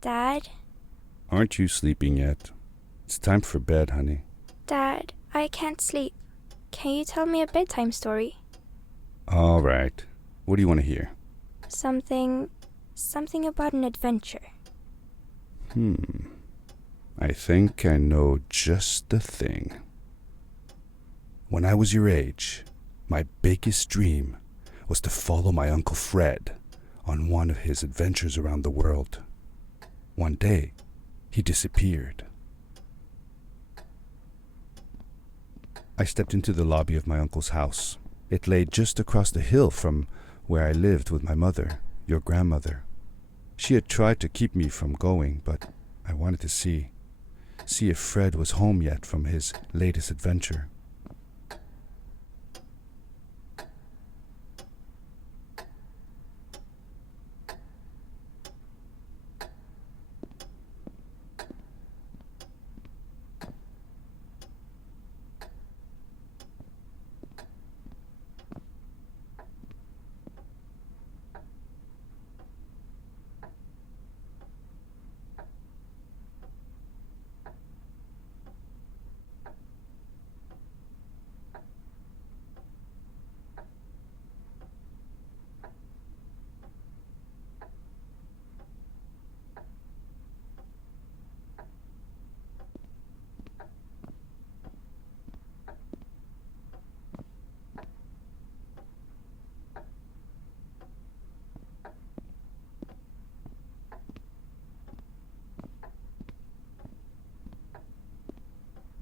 Dad? Aren't you sleeping yet? It's time for bed, honey. Dad, I can't sleep. Can you tell me a bedtime story? All right. What do you want to hear? Something about an adventure. I think I know just the thing. When I was your age, my biggest dream was to follow my Uncle Fred on one of his adventures around the world. One day, he disappeared. I stepped into the lobby of my uncle's house. It lay just across the hill from where I lived with my mother, your grandmother. She had tried to keep me from going, but I wanted to see if Fred was home yet from his latest adventure.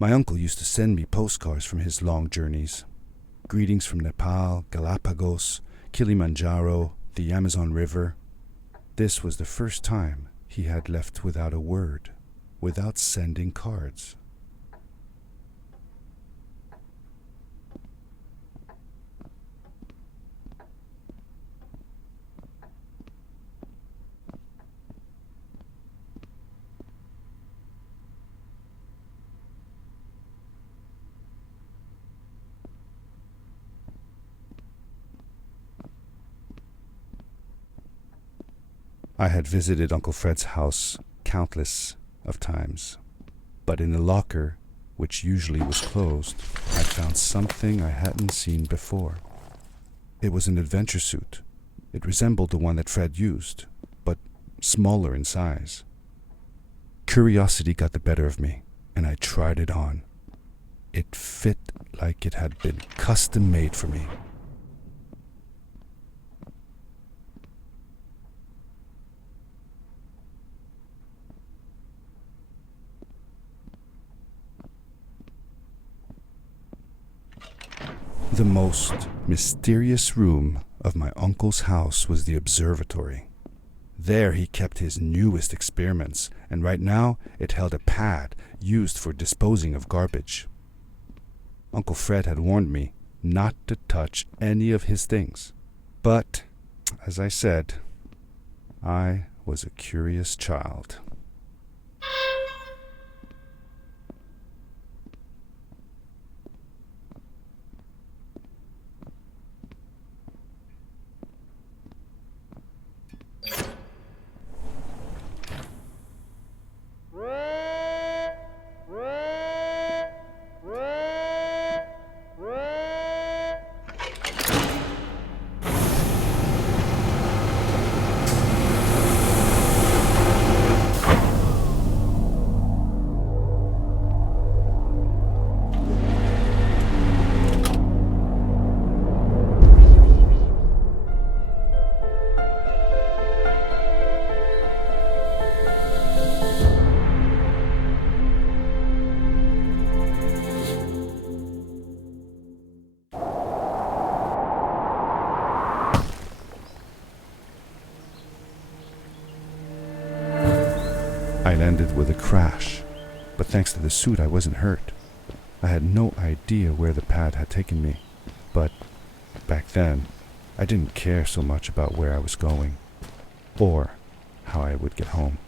My uncle used to send me postcards from his long journeys. Greetings from Nepal, Galapagos, Kilimanjaro, the Amazon River. This was the first time he had left without a word, without sending cards. I had visited Uncle Fred's house countless of times, but in the locker, which usually was closed, I found something I hadn't seen before. It was an adventure suit. It resembled the one that Fred used, but smaller in size. Curiosity got the better of me, and I tried it on. It fit like it had been custom made for me. The most mysterious room of my uncle's house was the observatory. There he kept his newest experiments, and right now it held a pad used for disposing of garbage. Uncle Fred had warned me not to touch any of his things. But, as I said, I was a curious child. I landed with a crash, but thanks to the suit I wasn't hurt. I had no idea where the pad had taken me, but back then I didn't care so much about where I was going, or how I would get home.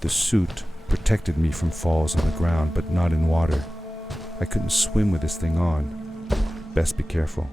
The suit protected protected me from falls on the ground, but not in water. I couldn't swim with this thing on. Best be careful.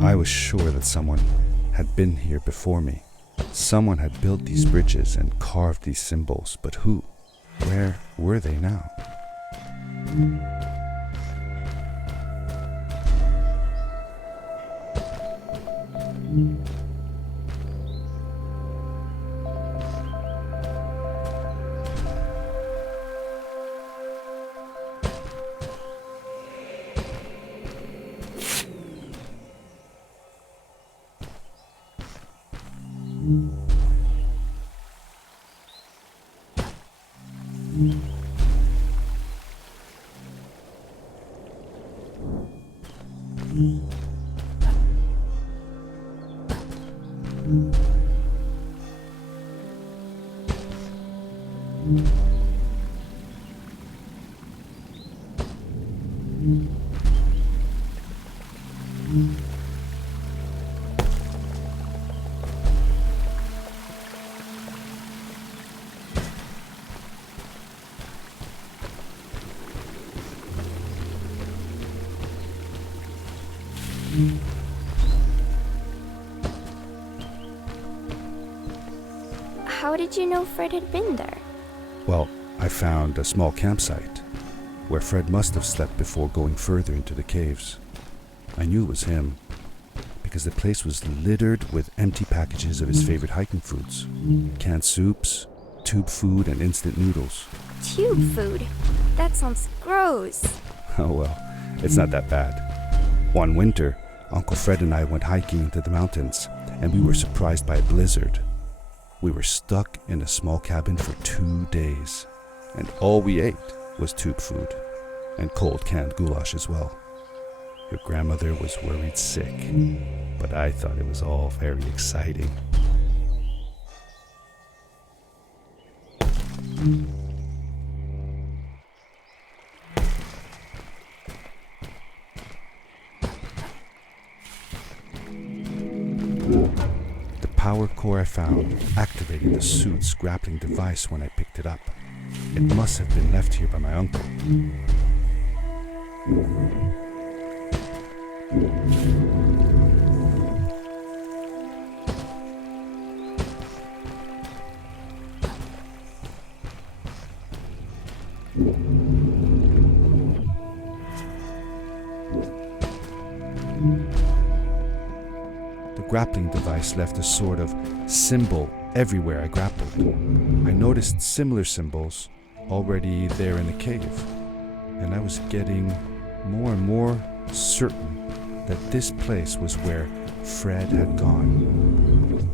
I was sure that someone had been here before me. Someone had built these bridges and carved these symbols, but who? Where were they now? How did you know Fred had been there? Well, I found a small campsite where Fred must have slept before going further into the caves. I knew it was him because the place was littered with empty packages of his favorite hiking foods. Canned soups, tube food, and instant noodles. Tube food? That sounds gross. Oh well, it's not that bad. One winter, Uncle Fred and I went hiking into the mountains, and we were surprised by a blizzard. We were stuck in a small cabin for 2 days, and all we ate was tube food, and cold canned goulash as well. Your grandmother was worried sick, but I thought it was all very exciting. The power core I found activated the suit's grappling device when I picked it up. It must have been left here by my uncle. The grappling device left a sort of symbol everywhere I grappled. I noticed similar symbols already there in the cave, and I was getting more and more certain that this place was where Fred had gone.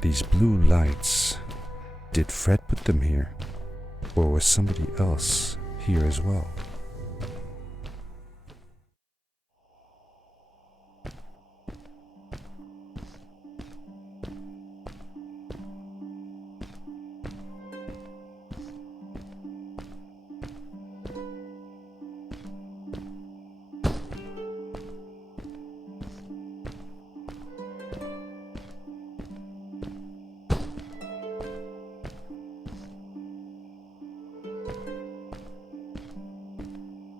These blue lights. Did Fred put them here? Or was somebody else here as well?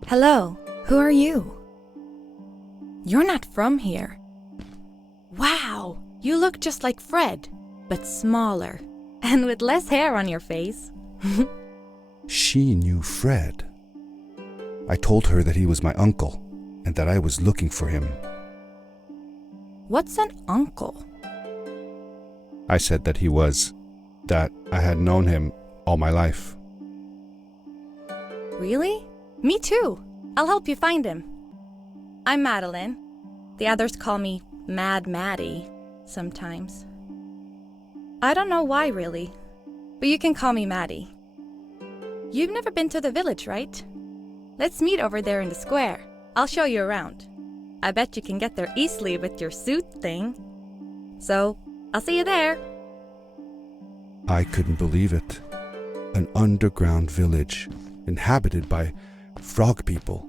Hello, who are you? You're not from here. Wow, you look just like Fred, but smaller, and with less hair on your face. She knew Fred. I told her that he was my uncle, and that I was looking for him. What's an uncle? I said that that I had known him all my life. Really? Me too. I'll help you find him. I'm Madeline. The others call me Mad Maddie sometimes. I don't know why really, but you can call me Maddie. You've never been to the village, right? Let's meet over there in the square. I'll show you around. I bet you can get there easily with your suit thing. So, I'll see you there. I couldn't believe it. An underground village inhabited by frog people,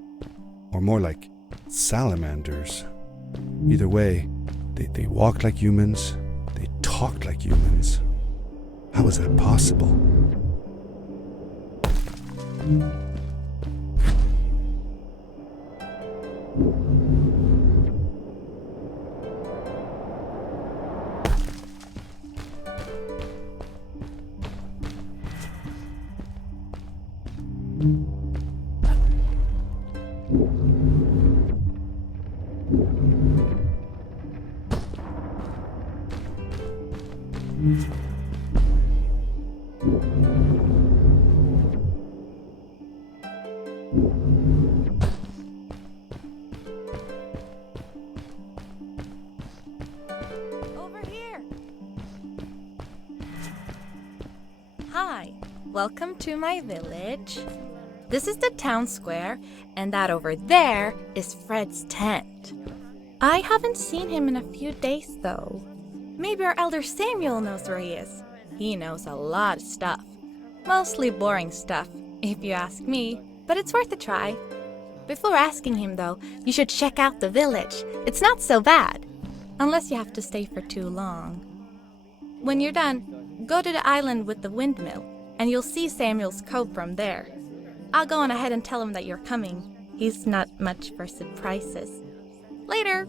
or more like salamanders. Either way, they walked like humans, they talked like humans. How was that possible? Over here. Hi, welcome to my village. This is the town square, and that over there is Fred's tent. I haven't seen him in a few days, though. Maybe our elder Samuel knows where he is. He knows a lot of stuff. Mostly boring stuff, if you ask me, but it's worth a try. Before asking him, though, you should check out the village. It's not so bad, unless you have to stay for too long. When you're done, go to the island with the windmill, and you'll see Samuel's cove from there. I'll go on ahead and tell him that you're coming. He's not much for surprises. Later!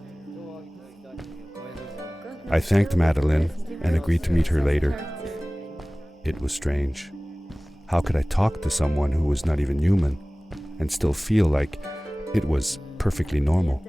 I thanked Madeline and agreed to meet her later. It was strange. How could I talk to someone who was not even human and still feel like it was perfectly normal?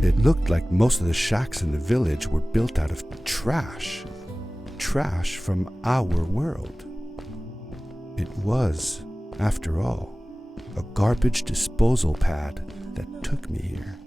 It looked like most of the shacks in the village were built out of trash. Trash from our world. It was, after all, a garbage disposal pad that took me here.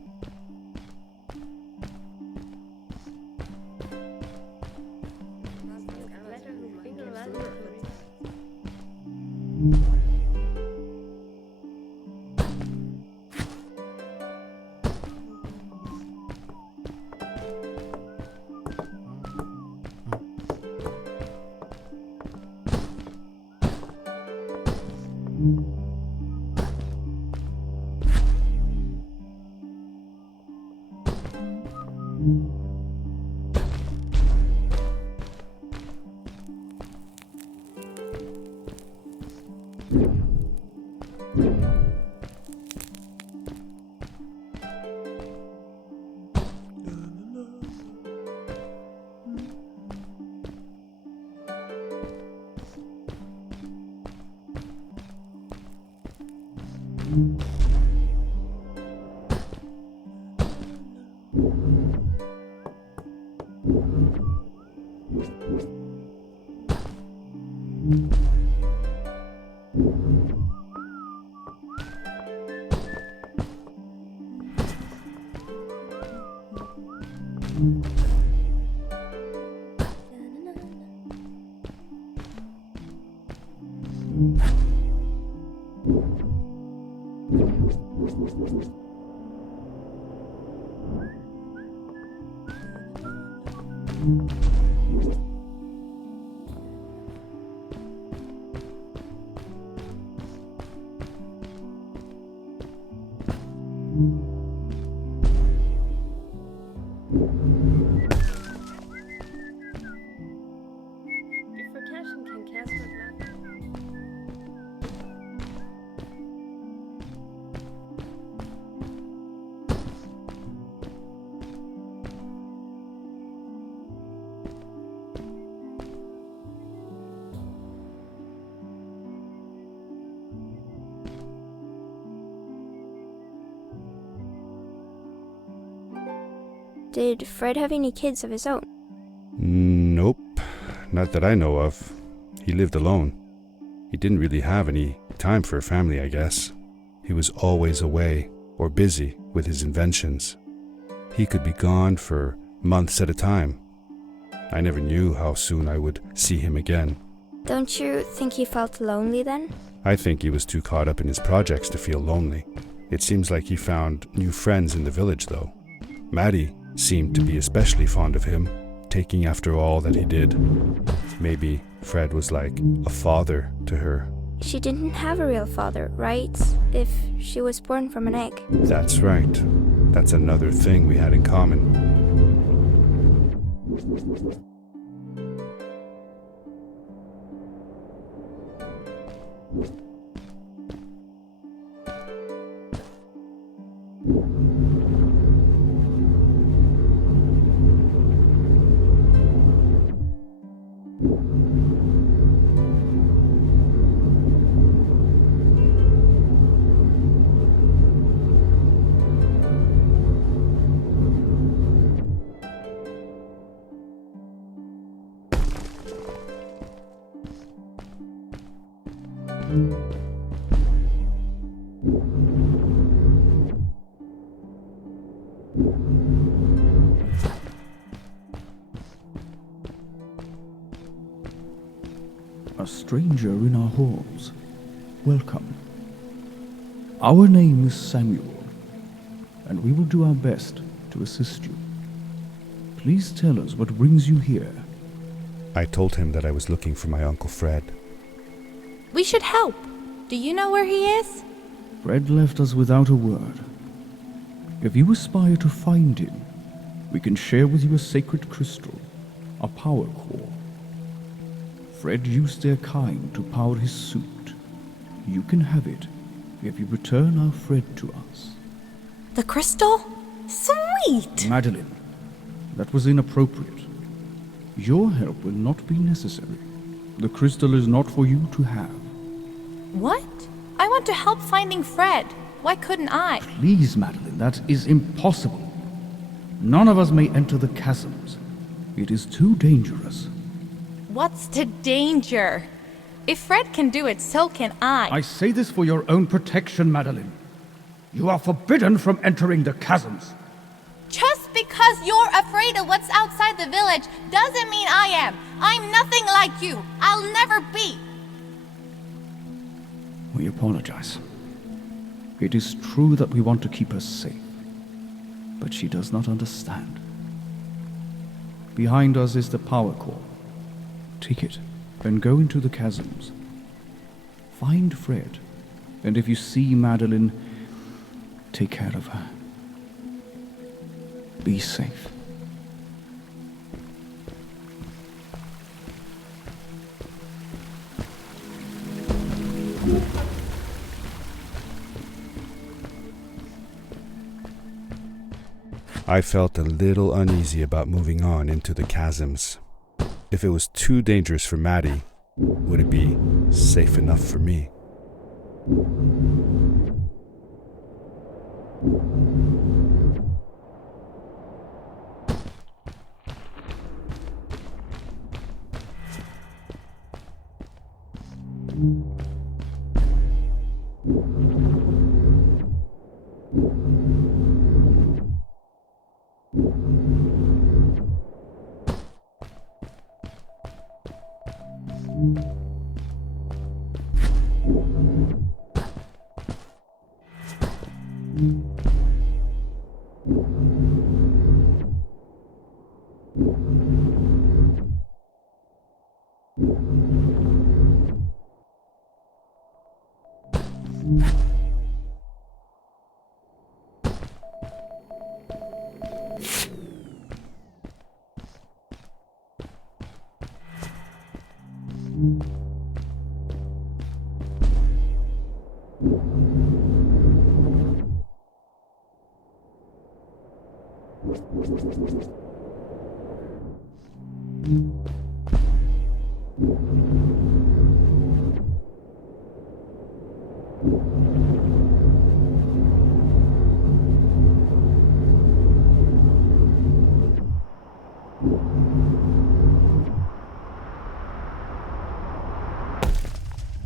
Did Fred have any kids of his own? Nope, not that I know of. He lived alone. He didn't really have any time for a family, I guess. He was always away or busy with his inventions. He could be gone for months at a time. I never knew how soon I would see him again. Don't you think he felt lonely then? I think he was too caught up in his projects to feel lonely. It seems like he found new friends in the village, though. Maddie seemed to be especially fond of him, taking after all that he did. Maybe Fred was like a father to her. She didn't have a real father, right? If she was born from an egg. That's right. That's another thing we had in common. A stranger in our halls. Welcome. Our name is Samuel, and we will do our best to assist you. Please tell us what brings you here. I told him that I was looking for my Uncle Fred. We should help. Do you know where he is? Fred left us without a word. If you aspire to find him, we can share with you a sacred crystal, a power core. Fred used their kind to power his suit. You can have it if you return our Fred to us. The crystal? Sweet! Madeline, that was inappropriate. Your help will not be necessary. The crystal is not for you to have. What? I want to help finding Fred. Why couldn't I? Please, Madeline, that is impossible. None of us may enter the chasms. It is too dangerous. What's the danger? If Fred can do it, so can I. I say this for your own protection, Madeline. You are forbidden from entering the chasms. Just because you're afraid of what's outside the village doesn't mean I am. I'm nothing like you. I'll never be. We apologize. It is true that we want to keep her safe, but she does not understand. Behind us is the power core. Take it and go into the chasms. Find Fred, and if you see Madeline, take care of her. Be safe. I felt a little uneasy about moving on into the chasms. If it was too dangerous for Maddie, would it be safe enough for me?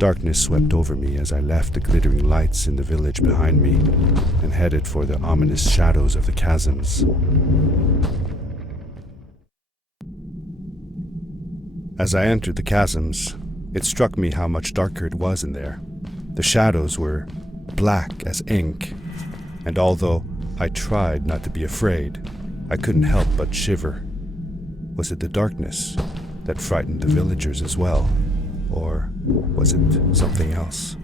Darkness swept over me as I left the glittering lights in the village behind me and headed for the ominous shadows of the chasms. As I entered the chasms, it struck me how much darker it was in there. The shadows were black as ink, and although I tried not to be afraid, I couldn't help but shiver. Was it the darkness that frightened the villagers as well? Or was it something else?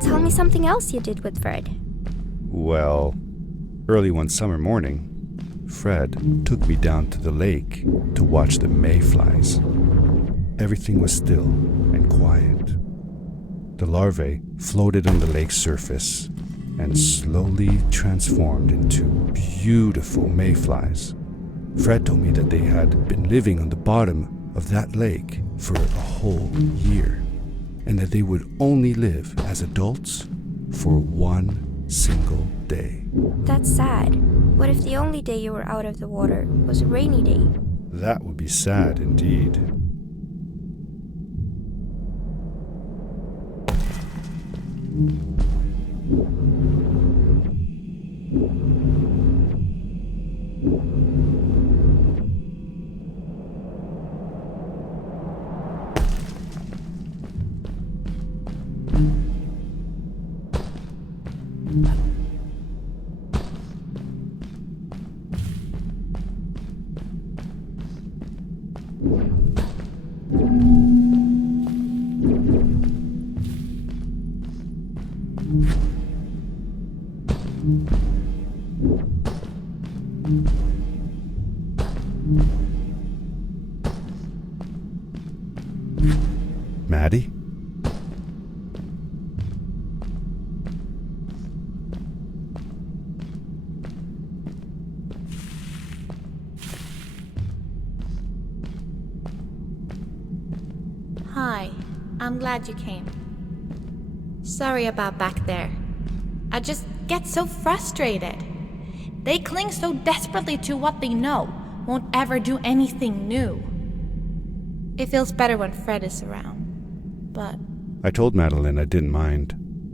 Tell me something else you did with Fred. Well, early one summer morning, Fred took me down to the lake to watch the mayflies. Everything was still and quiet. The larvae floated on the lake's surface and slowly transformed into beautiful mayflies. Fred told me that they had been living on the bottom of that lake for a whole year, and that they would only live as adults for one single day. That's sad. What if the only day you were out of the water was a rainy day? That would be sad indeed. Maddie? Hi, I'm glad you came. Sorry about back there. I just get so frustrated. They cling so desperately to what they know, won't ever do anything new. It feels better when Fred is around, but... I told Madeline I didn't mind,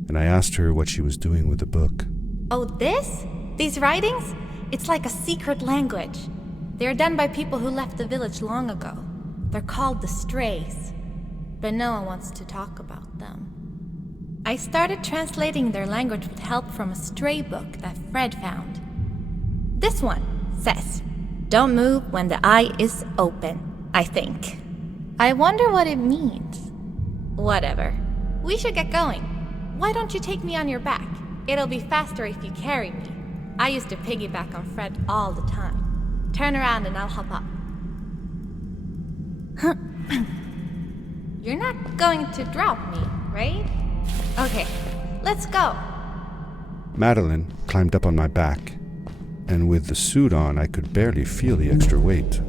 and I asked her what she was doing with the book. Oh, this? These writings? It's like a secret language. They're done by people who left the village long ago. They're called the Strays, but no one wants to talk about them. I started translating their language with help from a stray book that Fred found. This one says, "Don't move when the eye is open," I think. I wonder what it means. Whatever. We should get going. Why don't you take me on your back? It'll be faster if you carry me. I used to piggyback on Fred all the time. Turn around and I'll hop up. You're not going to drop me, right? Okay, let's go. Madeline climbed up on my back, and with the suit on, I could barely feel the extra weight.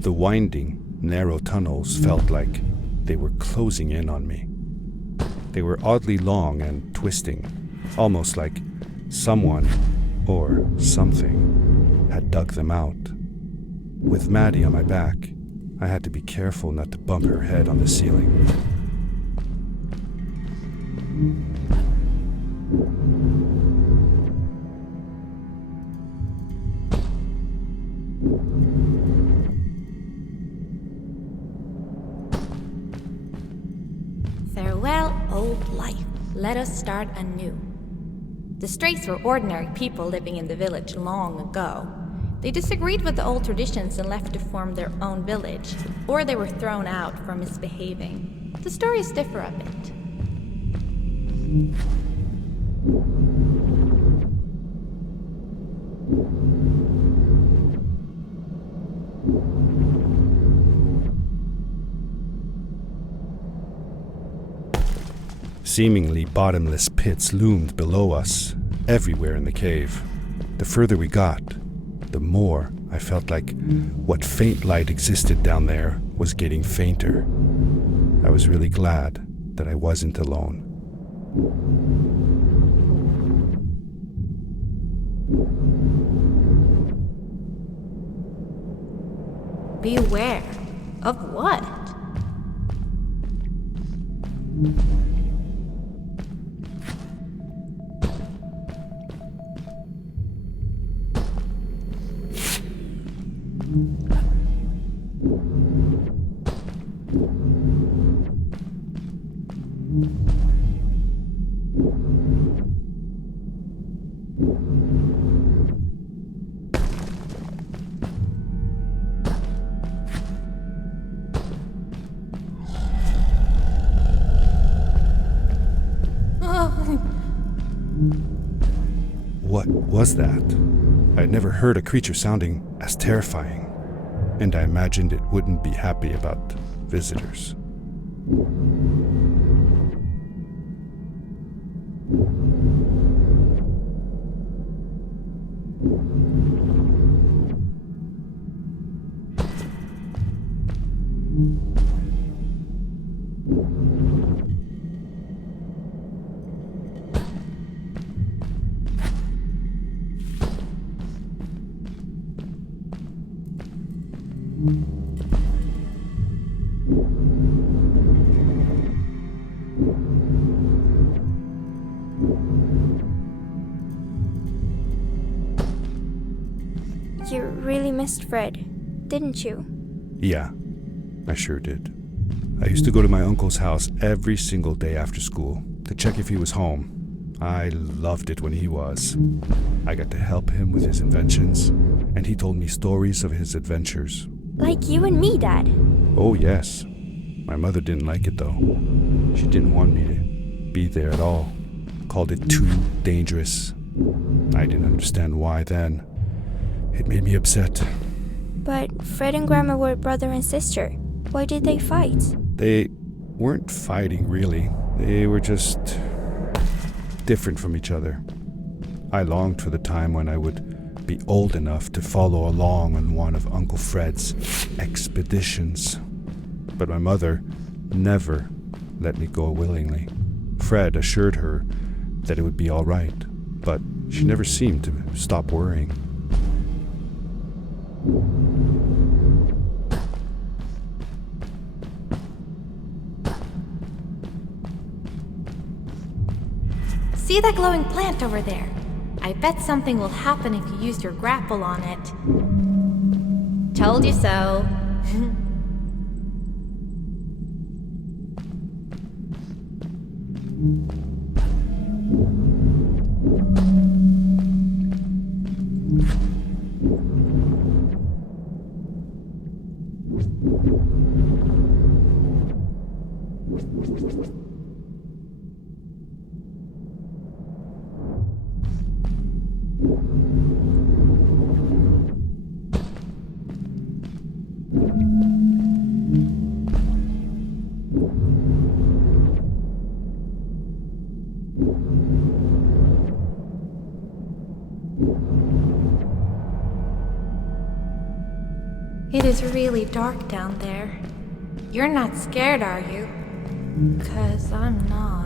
The winding, narrow tunnels felt like they were closing in on me. They were oddly long and twisting, almost like someone or something had dug them out. With Maddie on my back, I had to be careful not to bump her head on the ceiling. Farewell, old life. Let us start anew. The Strays were ordinary people living in the village long ago. They disagreed with the old traditions and left to form their own village, or they were thrown out for misbehaving. The stories differ a bit. Seemingly bottomless pits loomed below us, everywhere in the cave. The further we got, the more I felt like what faint light existed down there was getting fainter. I was really glad that I wasn't alone. Beware of what? What was that? I had never heard a creature sounding as terrifying, and I imagined it wouldn't be happy about visitors. You really missed Fred, didn't you? Yeah, I sure did. I used to go to my uncle's house every single day after school to check if he was home. I loved it when he was. I got to help him with his inventions, and he told me stories of his adventures. Like you and me, Dad. Oh, yes. My mother didn't like it, though. She didn't want me to be there at all. Called it too dangerous. I didn't understand why then. It made me upset. But Fred and Grandma were brother and sister. Why did they fight? They weren't fighting, really. They were just different from each other. I longed for the time when I would be old enough to follow along on one of Uncle Fred's expeditions. But my mother never let me go willingly. Fred assured her that it would be all right, but she never seemed to stop worrying. See that glowing plant over there? I bet something will happen if you use your grapple on it. Told you so. It is really dark down there. You're not scared, are you? 'Cause I'm not.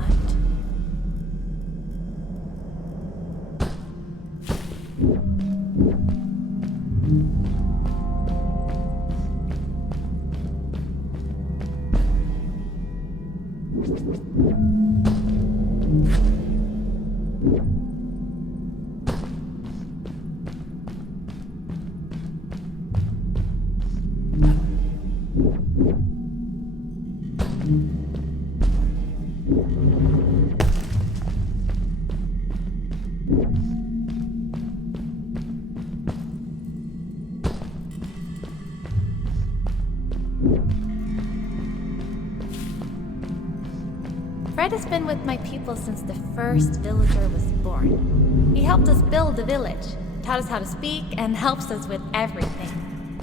Fred has been with my people since the first villager was born. He helped us build the village, taught us how to speak, and helps us with everything.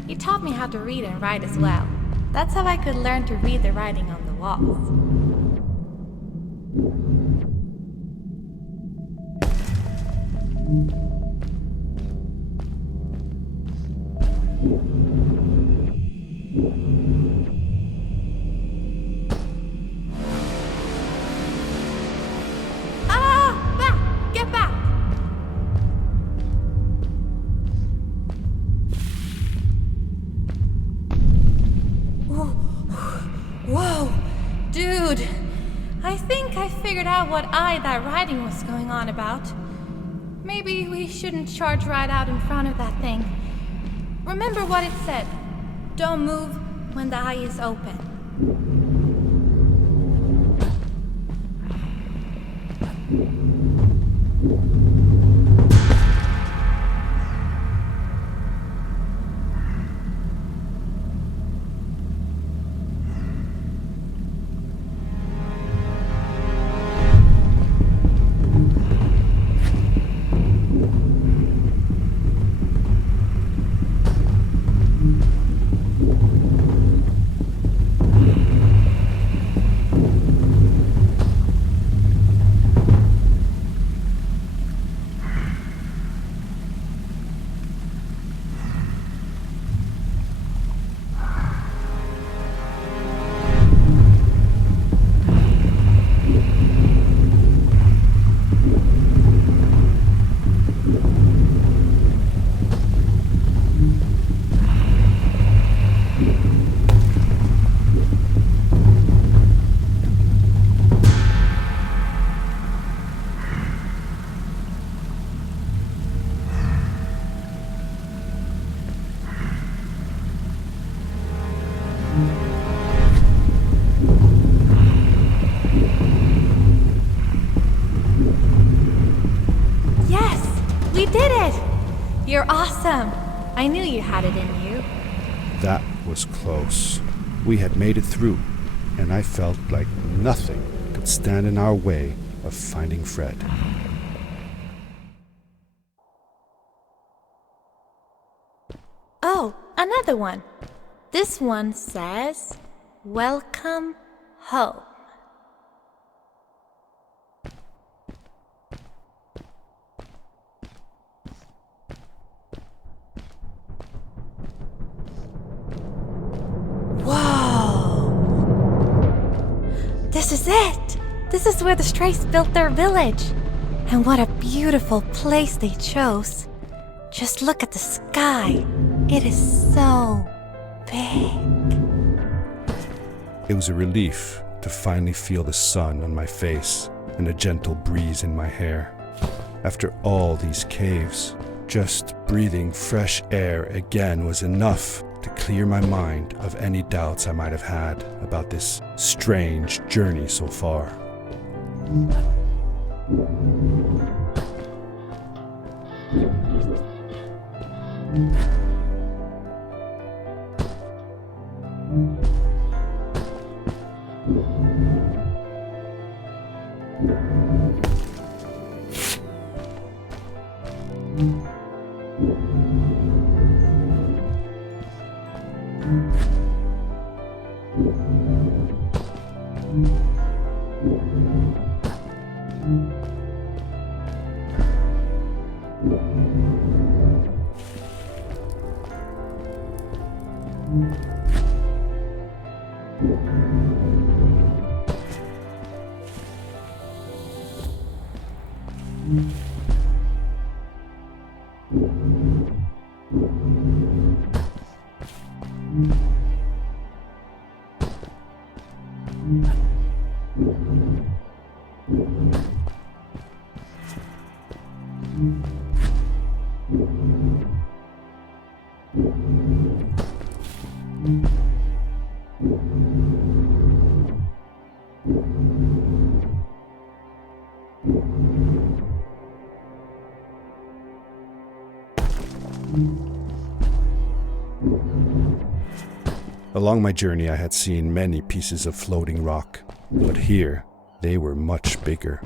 He taught me how to read and write as well. That's how I could learn to read the writing on the walls. Ah! Back! Get back! Whoa! Dude! I think I figured out what that writing was going on about. Maybe we shouldn't charge right out in front of that thing. Remember what it said. Don't move when the eye is open. We did it! You're awesome. I knew you had it in you. That was close. We had made it through, and I felt like nothing could stand in our way of finding Fred. Oh, another one. This one says, "Welcome home." Whoa! This is it! This is where the Strays built their village. And what a beautiful place they chose. Just look at the sky. It is so big. It was a relief to finally feel the sun on my face and a gentle breeze in my hair. After all these caves, just breathing fresh air again was enough to clear my mind of any doubts I might have had about this strange journey so far. Along my journey, I had seen many pieces of floating rock, but here they were much bigger.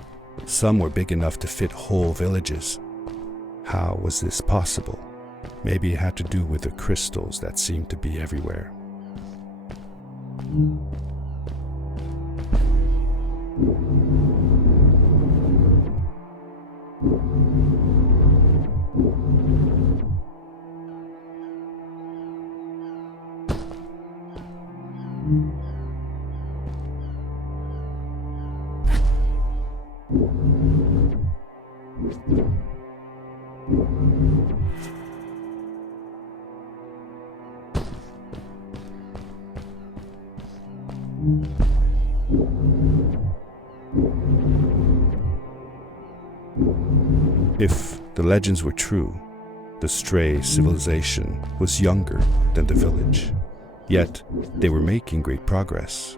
Some were big enough to fit whole villages. How was this possible? Maybe it had to do with the crystals that seemed to be everywhere. If the legends were true, the stray civilization was younger than the village. Yet, they were making great progress.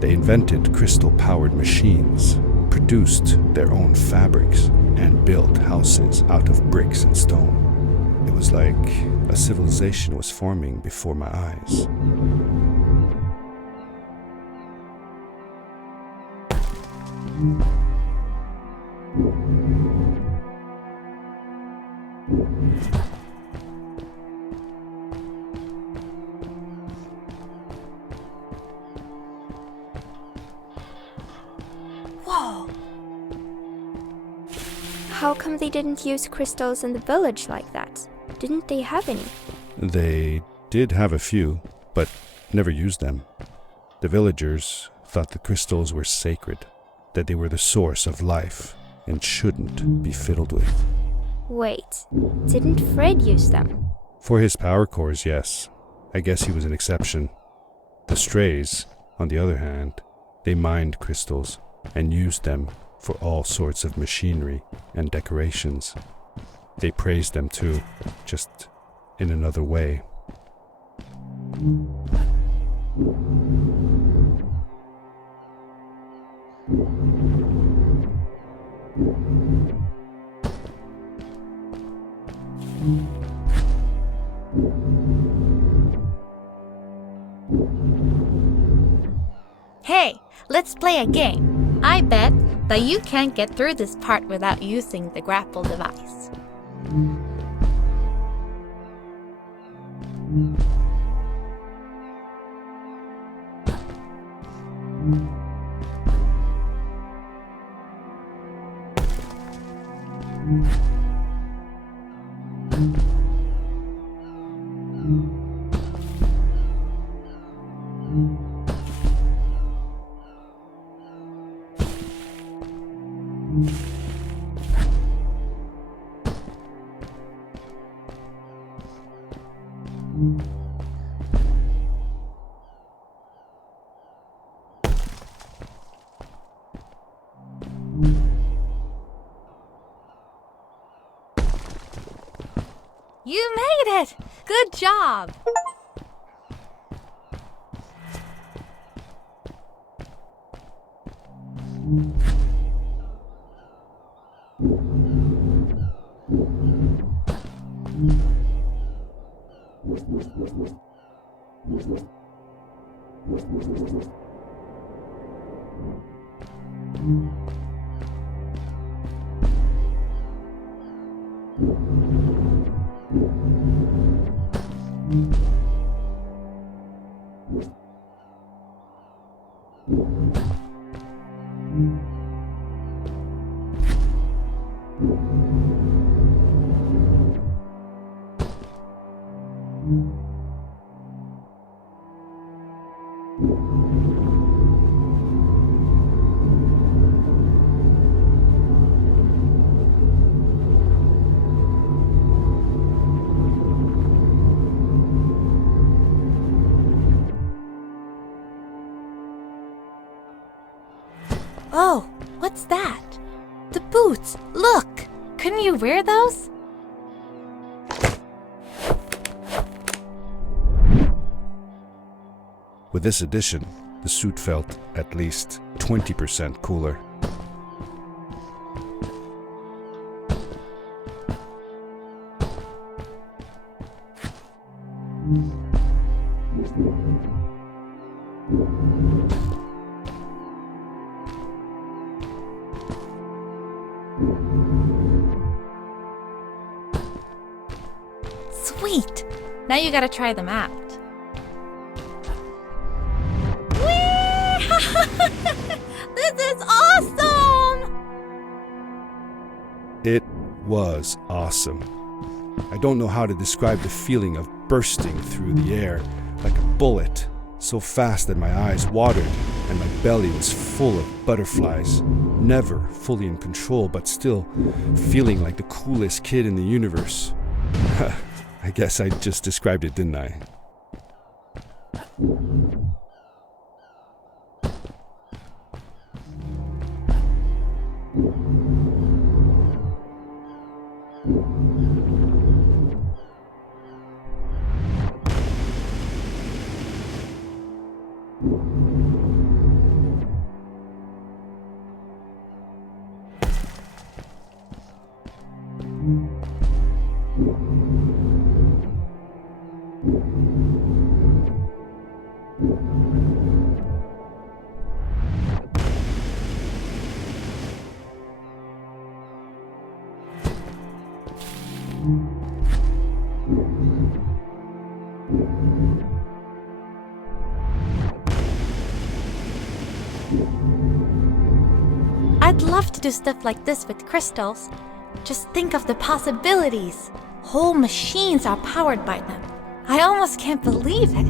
They invented crystal-powered machines, produced their own fabrics, and built houses out of bricks and stone. It was like a civilization was forming before my eyes. Whoa! How come they didn't use crystals in the village like that? Didn't they have any? They did have a few, but never used them. The villagers thought the crystals were sacred, that they were the source of life and shouldn't be fiddled with. Wait, didn't Fred use them? For his power cores, yes. I guess he was an exception. The strays, on the other hand, they mined crystals and used them for all sorts of machinery and decorations. They praised them too, just in another way. Hey, let's play a game. I bet that you can't get through this part without using the grapple device. You made it! Good job! Oh, what's that? The boots! Look! Couldn't you wear those? With this addition, the suit felt at least 20% cooler. Sweet! Now you gotta try them out. This is awesome! It was awesome. I don't know how to describe the feeling of bursting through the air like a bullet, so fast that my eyes watered and my belly was full of butterflies, never fully in control, but still feeling like the coolest kid in the universe. I guess I just described it, didn't I? I'd love to do stuff like this with crystals. Just think of the possibilities. Whole machines are powered by them. I almost can't believe it.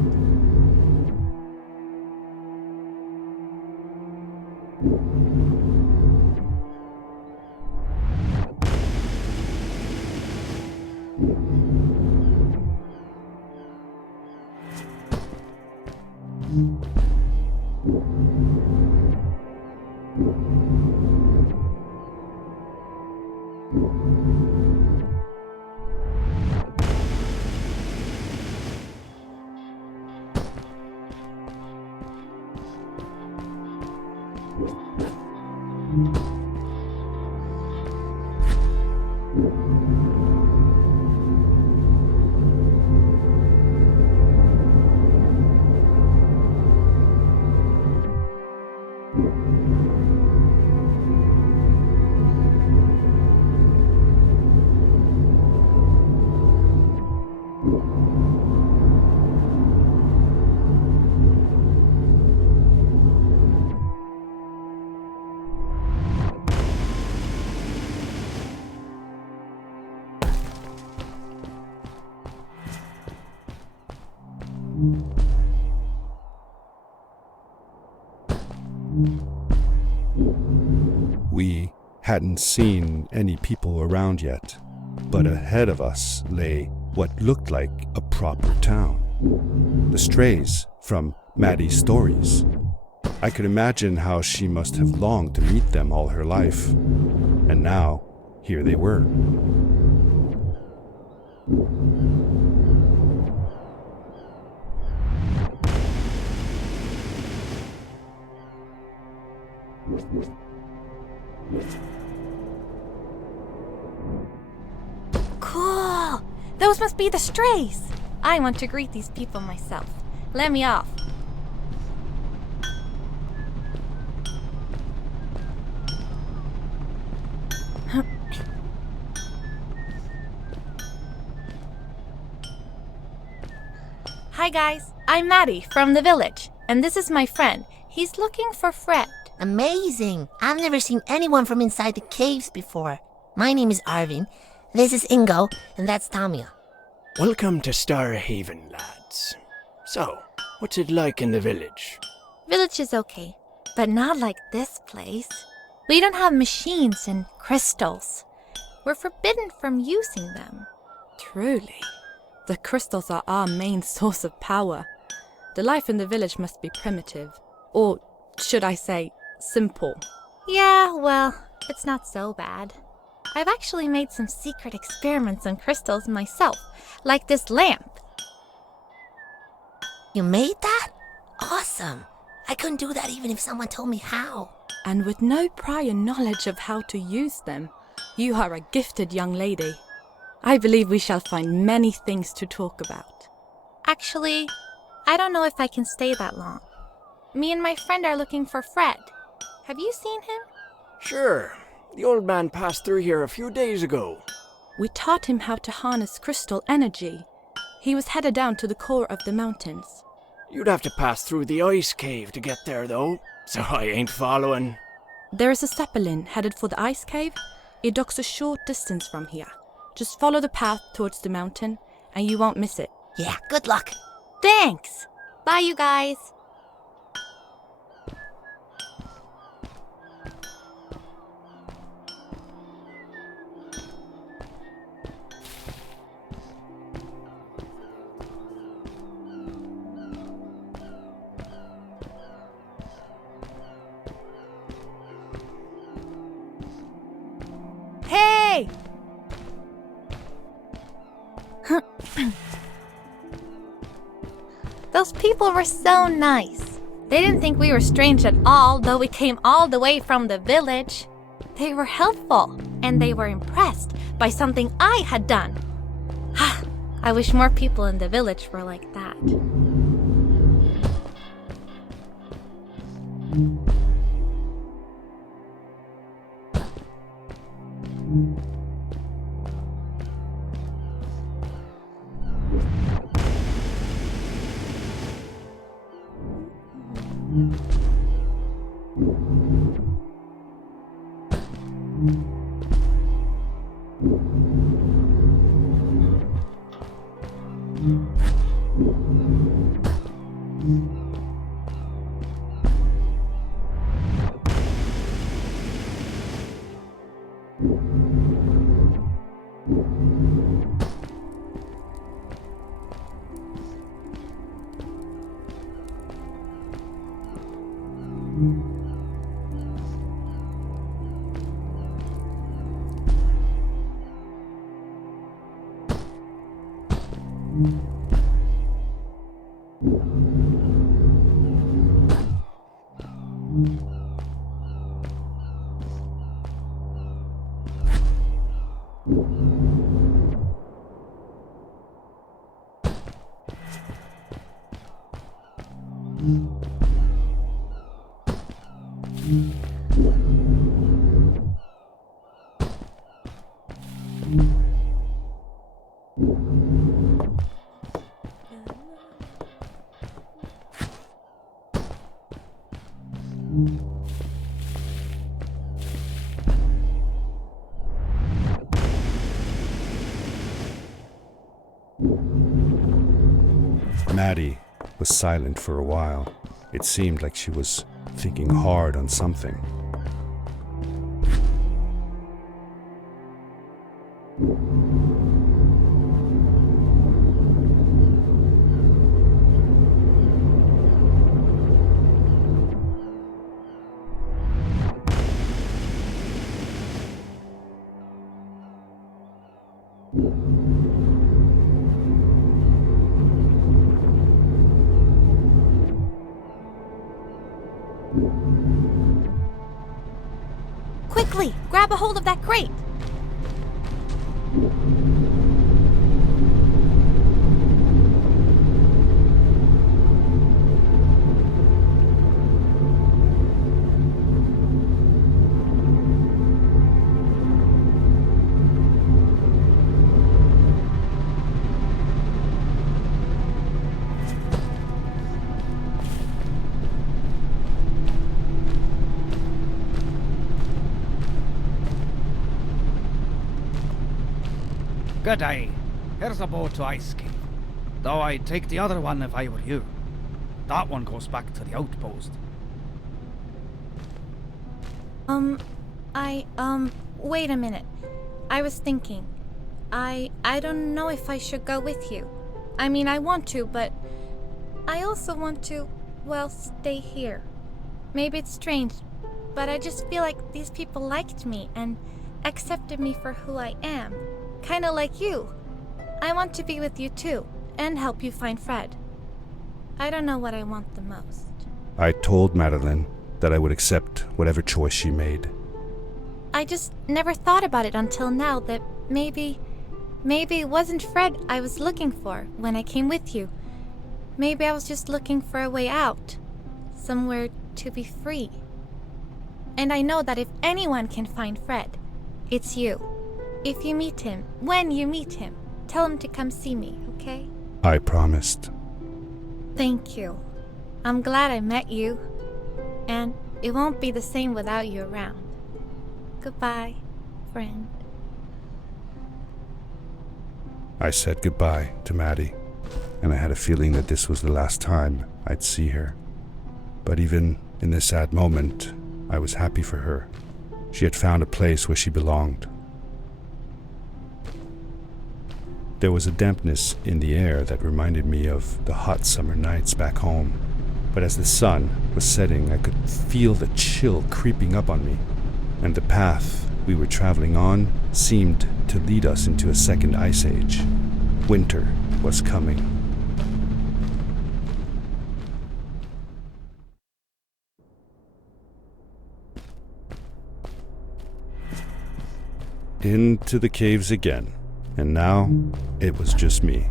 We hadn't seen any people around yet, but ahead of us lay what looked like a proper town. The strays from Maddie's stories. I could imagine how she must have longed to meet them all her life. And now, here they were. Cool! Those must be the strays. I want to greet these people myself. Let me off. Hi guys, I'm Maddie from the village, and this is my friend. He's looking for Fred. Amazing! I've never seen anyone from inside the caves before. My name is Arvin, this is Ingo, and that's Tamia. Welcome to Starhaven, lads. So, what's it like in the village? Village is okay, but not like this place. We don't have machines and crystals. We're forbidden from using them. Truly, the crystals are our main source of power. The life in the village must be primitive, or should I say, simple. Yeah, well, it's not so bad. I've actually made some secret experiments on crystals myself, like this lamp. You made that? Awesome! I couldn't do that even if someone told me how. And with no prior knowledge of how to use them, you are a gifted young lady. I believe we shall find many things to talk about. Actually, I don't know if I can stay that long. Me and my friend are looking for Fred. Have you seen him? Sure. The old man passed through here a few days ago. We taught him how to harness crystal energy. He was headed down to the core of the mountains. You'd have to pass through the ice cave to get there, though, so I ain't following. There is a zeppelin headed for the ice cave. It docks a short distance from here. Just follow the path towards the mountain, and you won't miss it. Yeah, good luck. Thanks! Bye, you guys. Hey! Those people were so nice. They didn't think we were strange at all, though we came all the way from the village. They were helpful, and they were impressed by something I had done. I wish more people in the village were like that. Maddie was silent for a while. It seemed like she was thinking hard on something. Quickly, grab a hold of that crate. Good day. Here's a boat to Ice Cave. Though I'd take the other one if I were you. That one goes back to the outpost. Wait a minute. I was thinking. I don't know if I should go with you. I mean, I want to, but I also want to, well, stay here. Maybe it's strange, but I just feel like these people liked me and accepted me for who I am. Kinda like you. I want to be with you too, and help you find Fred. I don't know what I want the most. I told Madeline that I would accept whatever choice she made. I just never thought about it until now that maybe it wasn't Fred I was looking for when I came with you. Maybe I was just looking for a way out. Somewhere to be free. And I know that if anyone can find Fred, it's you. If you meet him, when you meet him, tell him to come see me, okay? I promised. Thank you. I'm glad I met you. And it won't be the same without you around. Goodbye, friend. I said goodbye to Maddie and I had a feeling that this was the last time I'd see her. But even in this sad moment, I was happy for her. She had found a place where she belonged. There was a dampness in the air that reminded me of the hot summer nights back home. But as the sun was setting, I could feel the chill creeping up on me, and the path we were traveling on seemed to lead us into a second ice age. Winter was coming. Into the caves again, and now it was just me,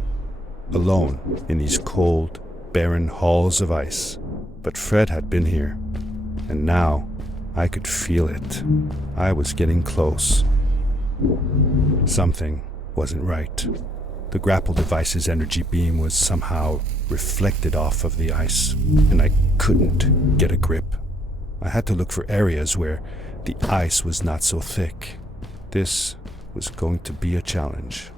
alone in these cold, barren halls of ice. But Fred had been here, and now I could feel it. I was getting close. Something wasn't right. The grapple device's energy beam was somehow reflected off of the ice, and I couldn't get a grip. I had to look for areas where the ice was not so thick. This was going to be a challenge.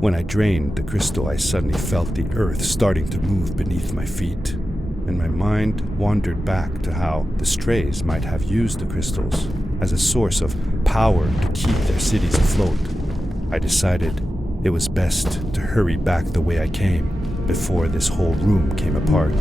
When I drained the crystal, I suddenly felt the earth starting to move beneath my feet, and my mind wandered back to how the strays might have used the crystals as a source of power to keep their cities afloat. I decided it was best to hurry back the way I came before this whole room came apart.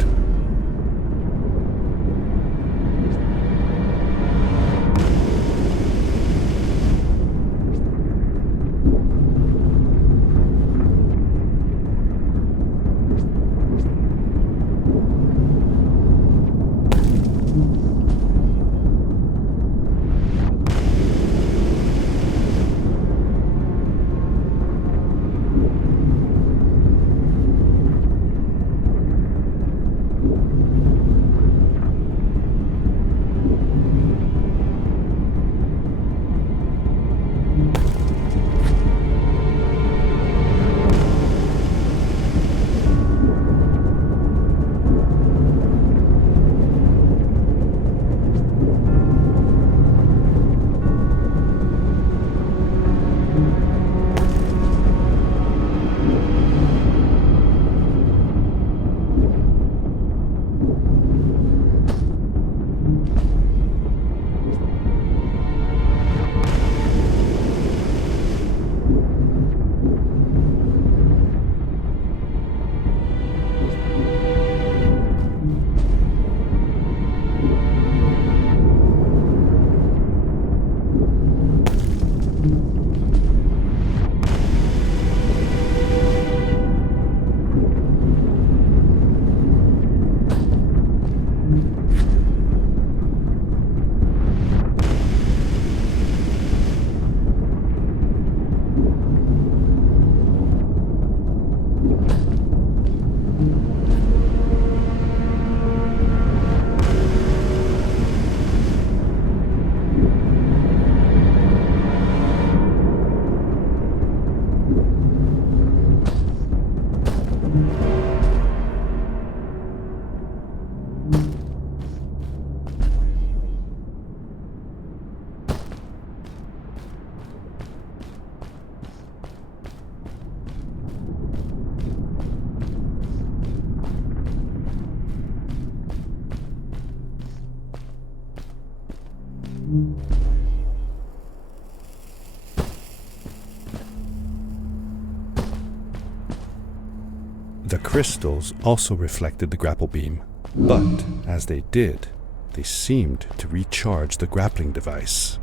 The crystals also reflected the grapple beam, but as they did, they seemed to recharge the grappling device.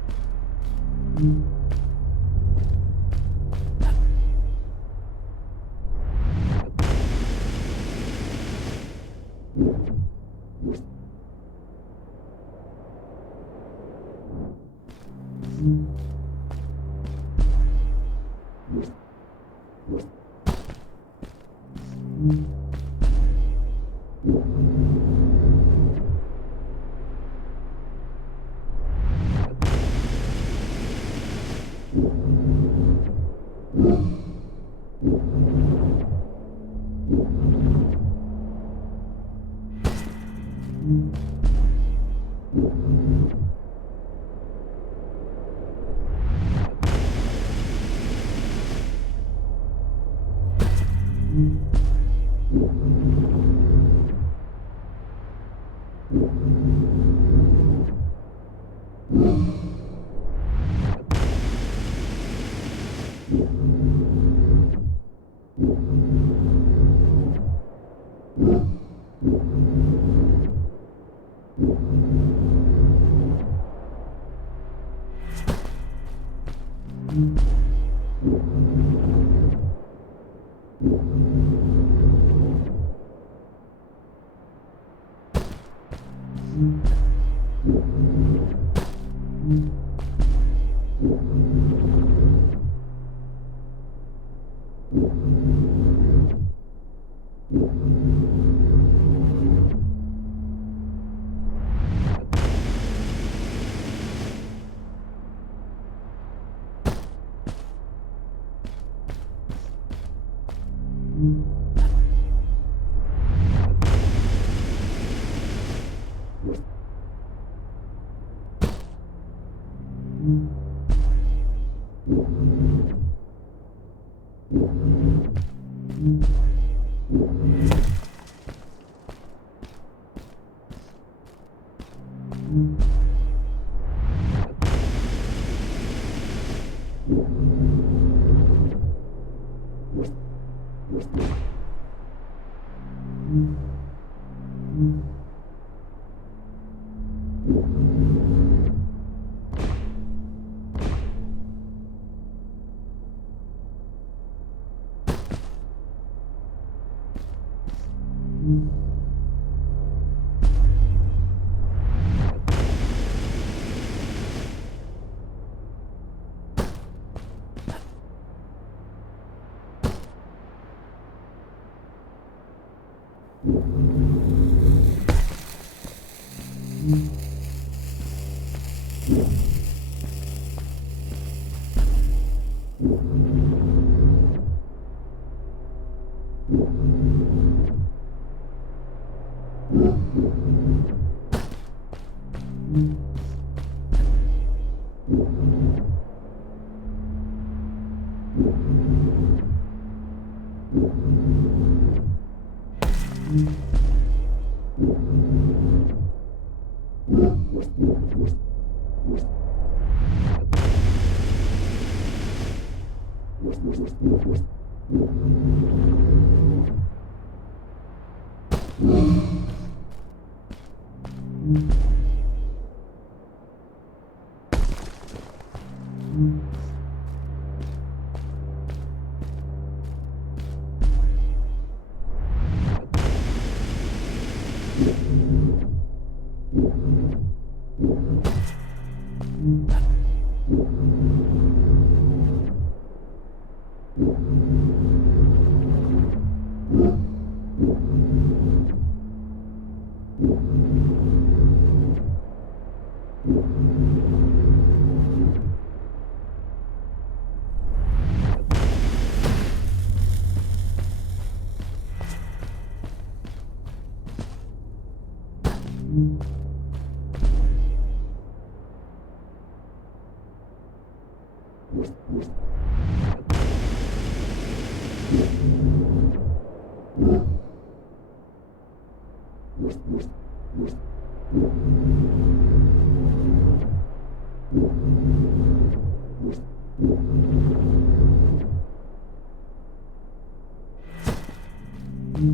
I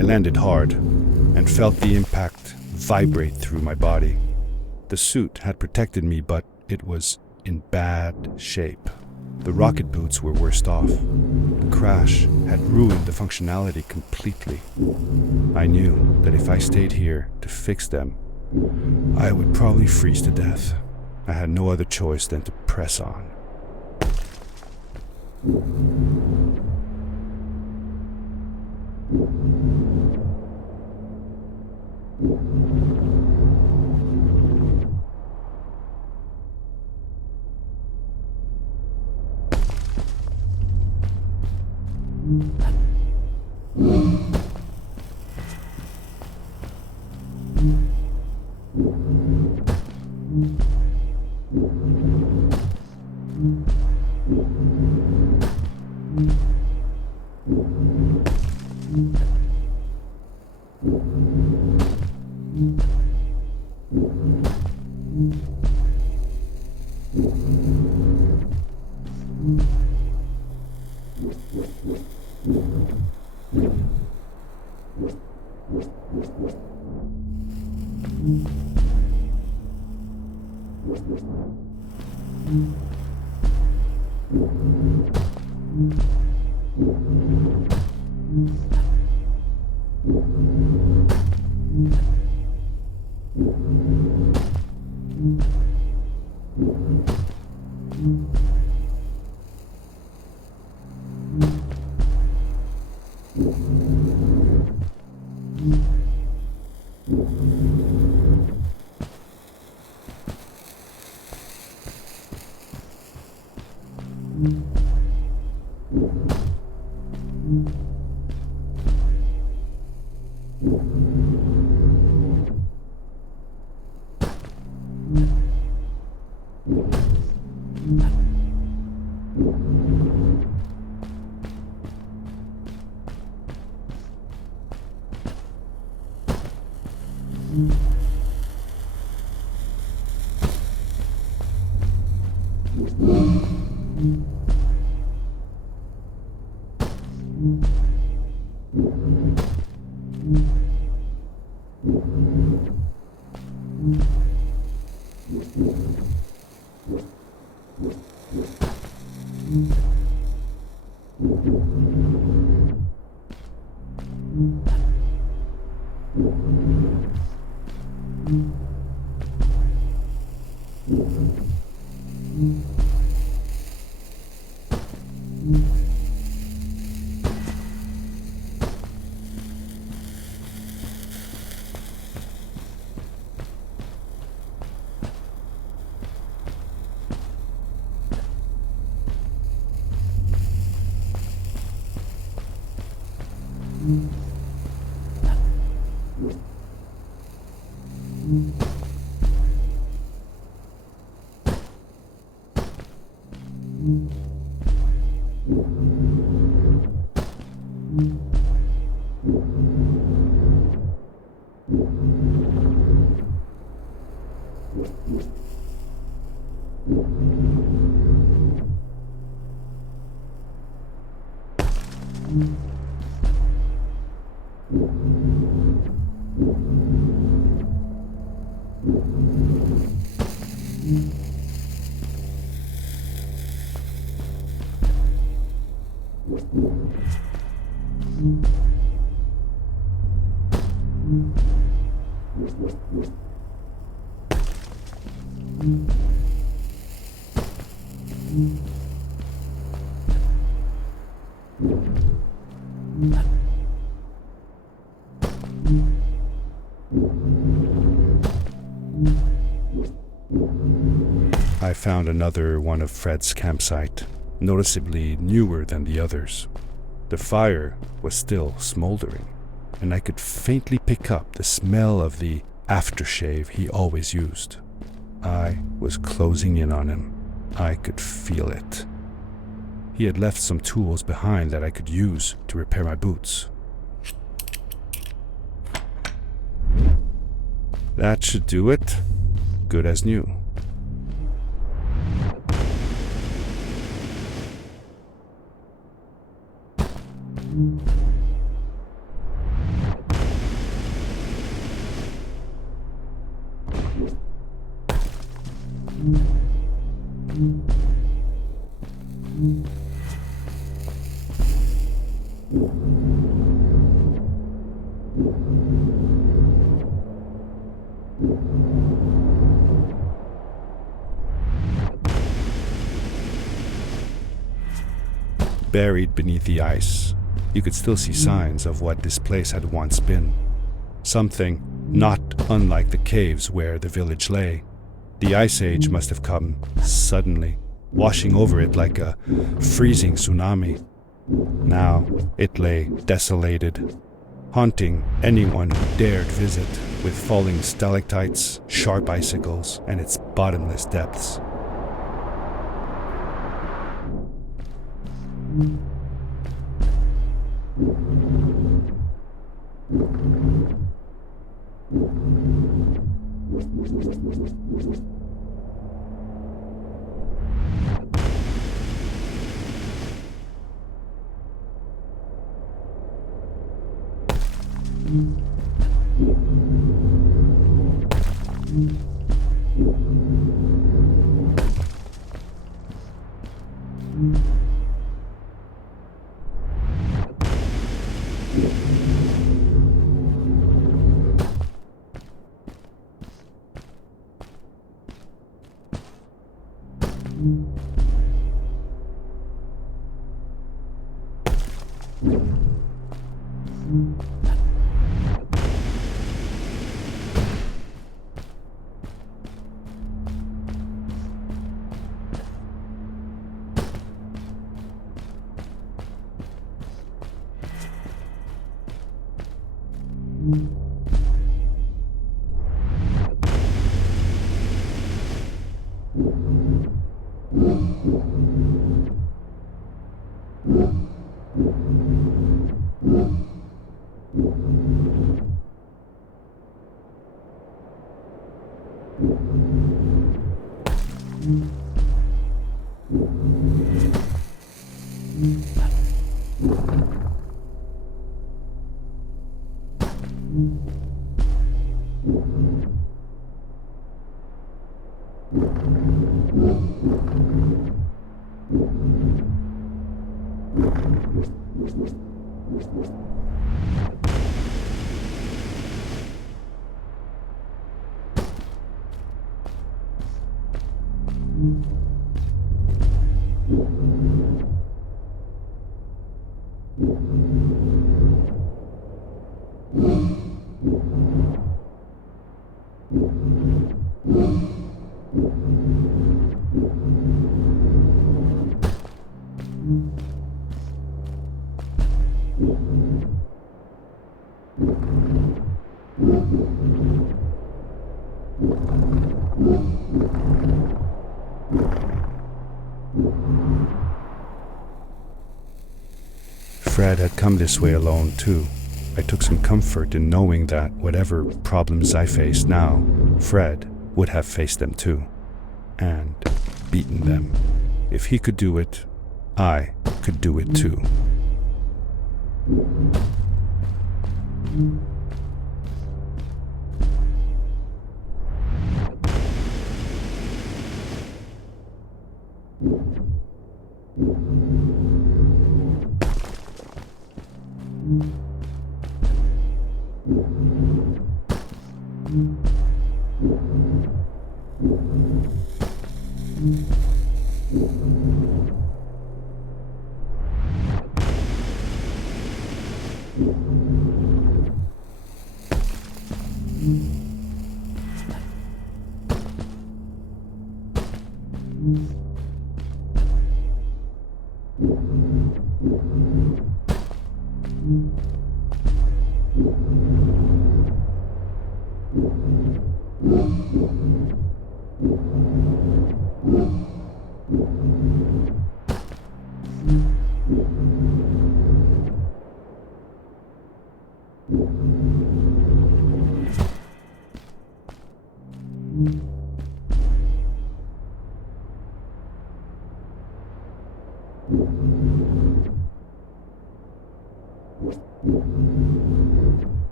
landed hard and felt the impact vibrate through my body. The suit had protected me, but it was in bad shape. The rocket boots were worst off. The crash had ruined the functionality completely. I knew that if I stayed here to fix them, I would probably freeze to death. I had no other choice than to press on. I found another one of Fred's campsite, noticeably newer than the others. The fire was still smoldering, and I could faintly pick up the smell of the aftershave he always used. I was closing in on him. I could feel it. He had left some tools behind that I could use to repair my boots. That should do it. Good as new. Buried beneath the ice, you could still see signs of what this place had once been. Something not unlike the caves where the village lay. The Ice Age must have come suddenly, washing over it like a freezing tsunami. Now it lay desolated, haunting anyone who dared visit, with falling stalactites, sharp icicles, and its bottomless depths. Fred had come this way alone, too. I took some comfort in knowing that whatever problems I faced now, Fred would have faced them too, and beaten them. If he could do it, I could do it too.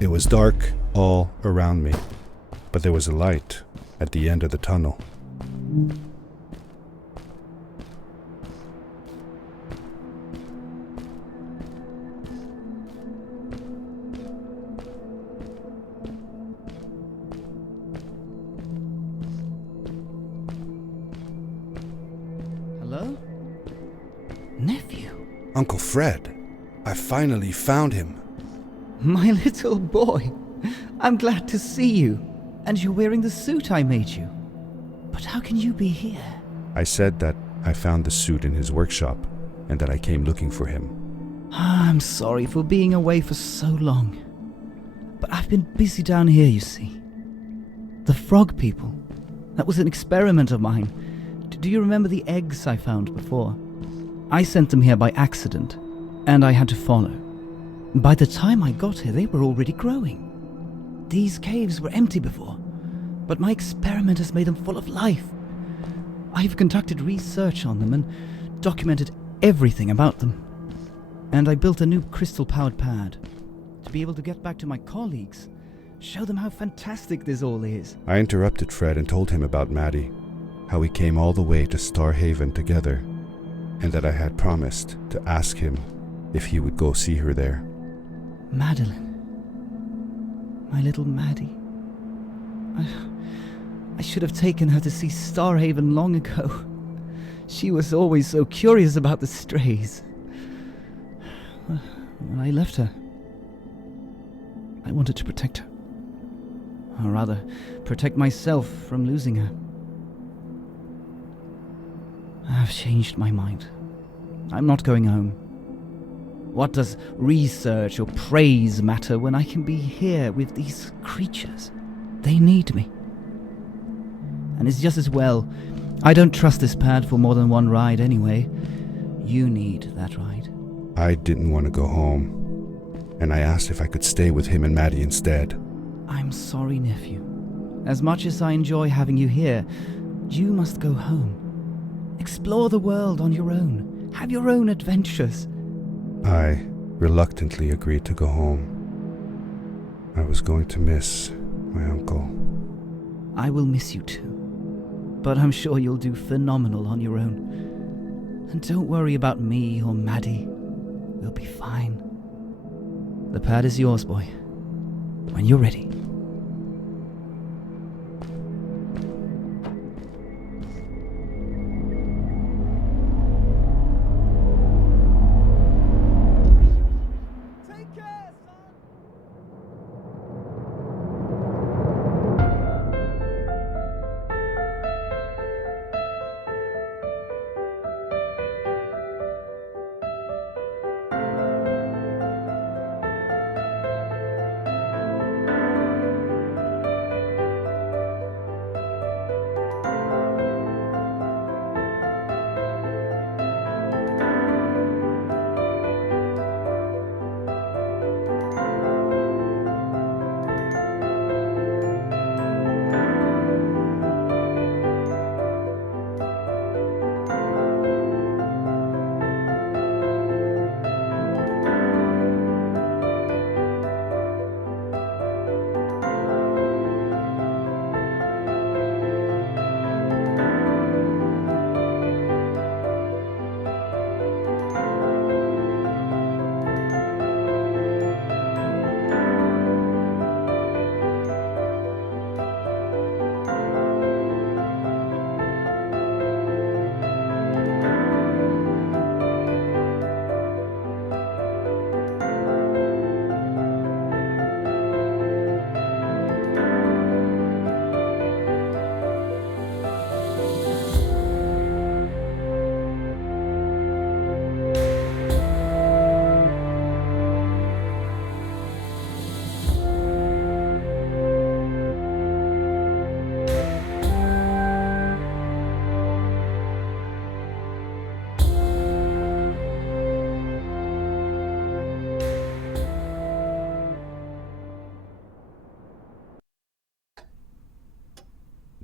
It was dark all around me, but there was a light at the end of the tunnel. Hello? Nephew? Uncle Fred, I finally found him. My little boy. I'm glad to see you. And you're wearing the suit I made you. But how can you be here? I said that I found the suit in his workshop and that I came looking for him. I'm sorry for being away for so long. But I've been busy down here, you see. The frog people. That was an experiment of mine. Do you remember the eggs I found before? I sent them here by accident, and I had to follow. By the time I got here, they were already growing. These caves were empty before, but my experiment has made them full of life. I've conducted research on them and documented everything about them. And I built a new crystal-powered pad to be able to get back to my colleagues, show them how fantastic this all is. I interrupted Fred and told him about Maddie, how we came all the way to Starhaven together, and that I had promised to ask him if he would go see her there. Madeline. My little Maddie. I should have taken her to see Starhaven long ago. She was always so curious about the strays. When I left her, I wanted to protect her. Or rather, protect myself from losing her. I've changed my mind. I'm not going home. What does research or praise matter when I can be here with these creatures? They need me. And it's just as well. I don't trust this pad for more than one ride anyway. You need that ride. I didn't want to go home, and I asked if I could stay with him and Maddie instead. I'm sorry, nephew. As much as I enjoy having you here, you must go home. Explore the world on your own. Have your own adventures. I reluctantly agreed to go home. I was going to miss my uncle. I will miss you too. But I'm sure you'll do phenomenal on your own. And don't worry about me or Maddie. We'll be fine. The pad is yours, boy. When you're ready.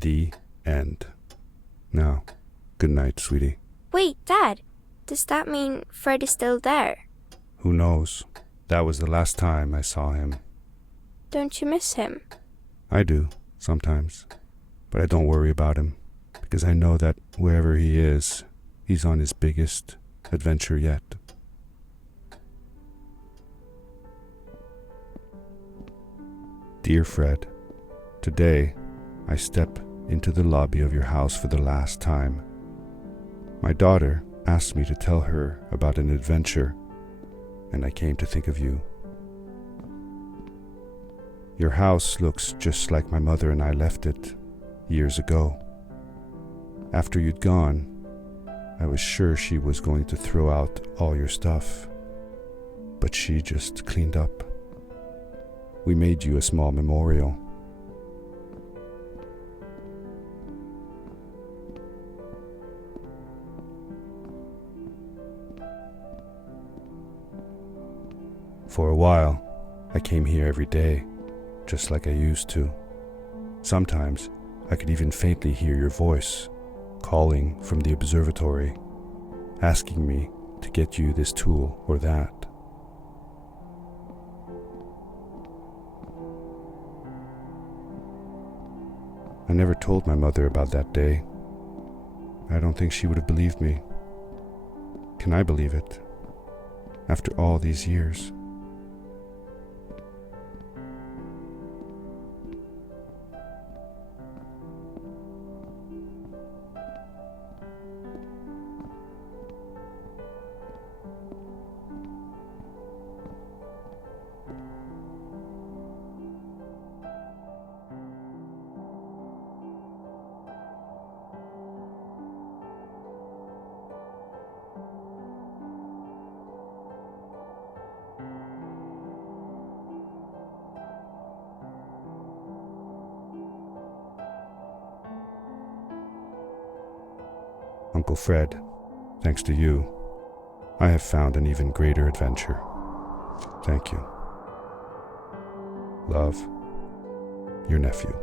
The end. Now, good night, sweetie. Wait, Dad. Does that mean Fred is still there? Who knows? That was the last time I saw him. Don't you miss him? I do, sometimes. But I don't worry about him, because I know that wherever he is, he's on his biggest adventure yet. Dear Fred, today I step into the lobby of your house for the last time. My daughter asked me to tell her about an adventure, and I came to think of you. Your house looks just like my mother and I left it years ago. After you'd gone, I was sure she was going to throw out all your stuff, but she just cleaned up. We made you a small memorial. For a while, I came here every day, just like I used to. Sometimes, I could even faintly hear your voice, calling from the observatory, asking me to get you this tool or that. I never told my mother about that day. I don't think she would have believed me. Can I believe it? After all these years? Uncle Fred, thanks to you, I have found an even greater adventure. Thank you. Love, your nephew.